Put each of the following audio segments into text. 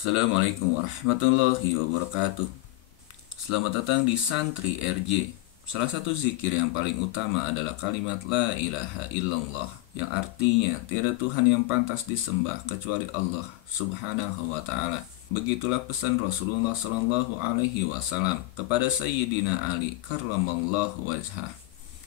Assalamualaikum warahmatullahi wabarakatuh. Selamat datang di Santri RJ. Salah satu zikir yang paling utama adalah kalimat La ilaha illallah, yang artinya tiada Tuhan yang pantas disembah kecuali Allah subhanahu wa ta'ala. Begitulah pesan Rasulullah sallallahu alaihi wasallam kepada Sayyidina Ali karramallahu wajhah,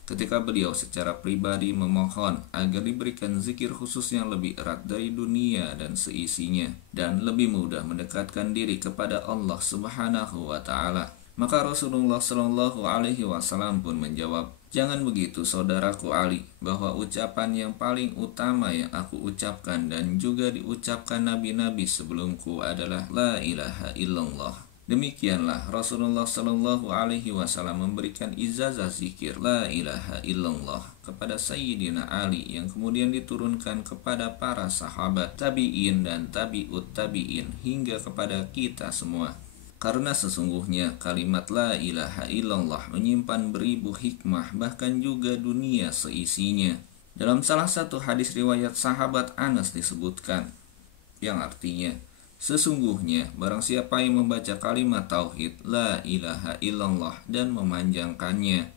ketika beliau secara pribadi memohon agar diberikan zikir khusus yang lebih erat dari dunia dan seisinya, dan lebih mudah mendekatkan diri kepada Allah subhanahu wa ta'ala. Maka Rasulullah sallallahu alaihi wasallam pun menjawab, "Jangan begitu saudaraku Ali, bahwa ucapan yang paling utama yang aku ucapkan dan juga diucapkan nabi-nabi sebelumku adalah La ilaha illallah." Demikianlah Rasulullah Shallallahu Alaihi Wasallam memberikan ijazah zikir La ilaha illallah kepada Sayyidina Ali, yang kemudian diturunkan kepada para sahabat, tabi'in dan tabi'ut tabi'in, hingga kepada kita semua. Karena sesungguhnya kalimat La ilaha illallah menyimpan beribu hikmah, bahkan juga dunia seisinya. Dalam salah satu hadis riwayat sahabat Anas disebutkan, yang artinya, sesungguhnya barang siapa yang membaca kalimat tauhid La ilaha illallah dan memanjangkannya,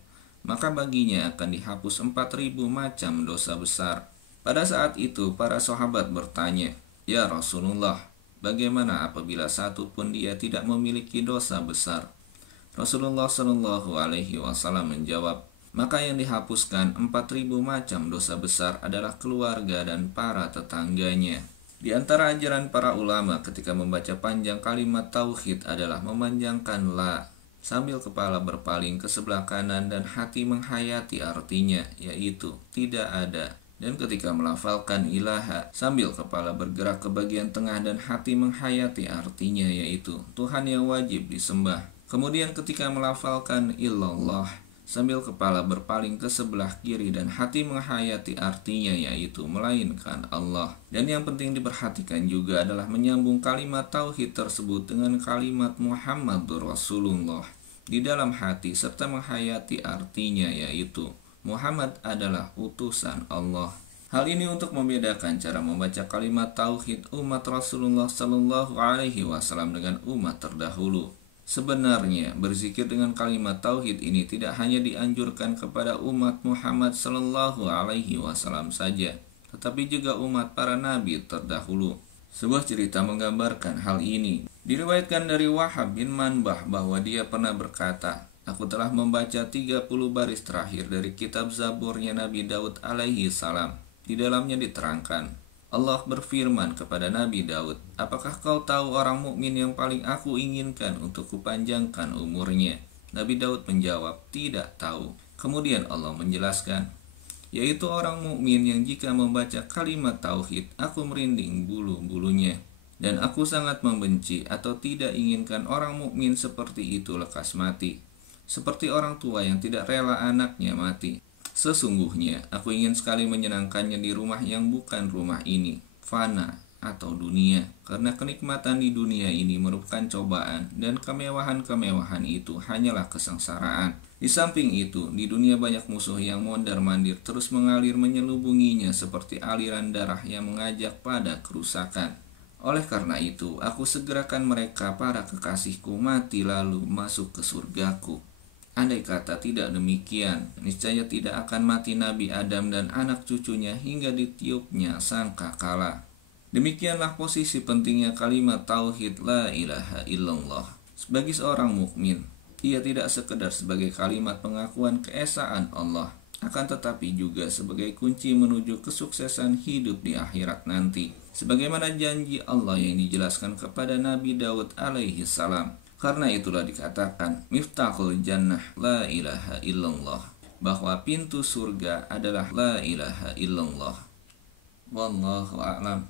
maka baginya akan dihapus 4.000 macam dosa besar. Pada saat itu para sahabat bertanya, "Ya Rasulullah, bagaimana apabila satu pun dia tidak memiliki dosa besar?" Rasulullah Shallallahu Alaihi Wasallam menjawab, "Maka yang dihapuskan 4.000 macam dosa besar adalah keluarga dan para tetangganya." Di antara ajaran para ulama ketika membaca panjang kalimat tauhid adalah memanjangkan la sambil kepala berpaling ke sebelah kanan dan hati menghayati artinya, yaitu tidak ada. Dan ketika melafalkan ilaha sambil kepala bergerak ke bagian tengah dan hati menghayati artinya, yaitu Tuhan yang wajib disembah. Kemudian ketika melafalkan illallah sambil kepala berpaling ke sebelah kiri dan hati menghayati artinya, yaitu melainkan Allah. Dan yang penting diperhatikan juga adalah menyambung kalimat tauhid tersebut dengan kalimat Muhammadur Rasulullah di dalam hati, serta menghayati artinya, yaitu Muhammad adalah utusan Allah. Hal ini untuk membedakan cara membaca kalimat tauhid umat Rasulullah Sallallahu Alaihi Wasallam dengan umat terdahulu. Sebenarnya berzikir dengan kalimat tauhid ini tidak hanya dianjurkan kepada umat Muhammad Sallallahu Alaihi Wasallam saja, tetapi juga umat para nabi terdahulu. Sebuah cerita menggambarkan hal ini. Diriwayatkan dari Wahab bin Manbah bahwa dia pernah berkata, "Aku telah membaca 30 baris terakhir dari kitab Zaburnya Nabi Daud alaihi salam. Di dalamnya diterangkan, Allah berfirman kepada Nabi Daud, 'Apakah kau tahu orang mukmin yang paling aku inginkan untuk kupanjangkan umurnya?' Nabi Daud menjawab, 'Tidak tahu.' Kemudian Allah menjelaskan, 'Yaitu orang mukmin yang jika membaca kalimat tauhid, aku merinding bulu-bulunya. Dan aku sangat membenci atau tidak inginkan orang mukmin seperti itu lekas mati, seperti orang tua yang tidak rela anaknya mati. Sesungguhnya aku ingin sekali menyenangkannya di rumah yang bukan rumah ini, fana atau dunia, karena kenikmatan di dunia ini merupakan cobaan, dan kemewahan-kemewahan itu hanyalah kesengsaraan. Di samping itu, di dunia banyak musuh yang mondar-mandir terus mengalir menyelubunginya seperti aliran darah yang mengajak pada kerusakan. Oleh karena itu, aku segerakan mereka para kekasihku mati lalu masuk ke surgaku. Andai kata tidak demikian, niscaya tidak akan mati Nabi Adam dan anak cucunya hingga ditiupnya sangkakala." Demikianlah posisi pentingnya kalimat tauhid La ilaha illallah. Sebagai seorang mukmin, ia tidak sekedar sebagai kalimat pengakuan keesaan Allah, akan tetapi juga sebagai kunci menuju kesuksesan hidup di akhirat nanti, sebagaimana janji Allah yang dijelaskan kepada Nabi Daud alaihi salam. Karena itulah dikatakan miftahul jannah La ilaha illallah, bahwa pintu surga adalah La ilaha illallah. Wallahu a'lam.